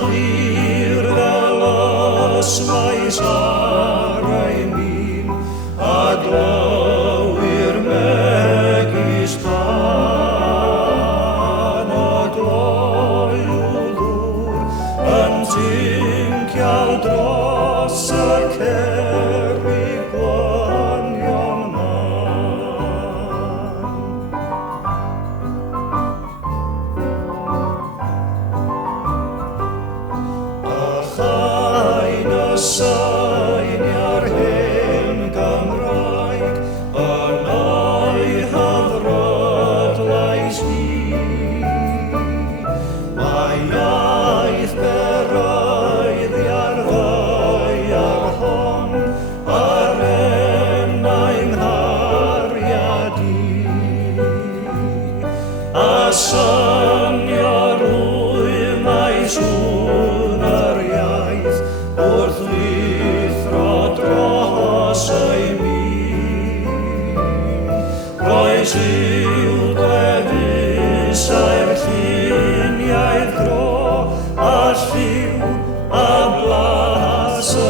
chlir fel ysmais arau min, a glywir megis pan, a gloiw ddŵr yn tincial dros y cerrig gwynion man. Chain y syniau'r hen Gymraeg yn o'i hyfrydlais hi. Mae iaith beroeddiau'r ddeiar hon ar enau'n nghariad i. A syniau'r wyf mae sŵn yr iaith wrth withro dros ei min. Roes i'w gwefusau'r lluniau'r gro a lliw a blas y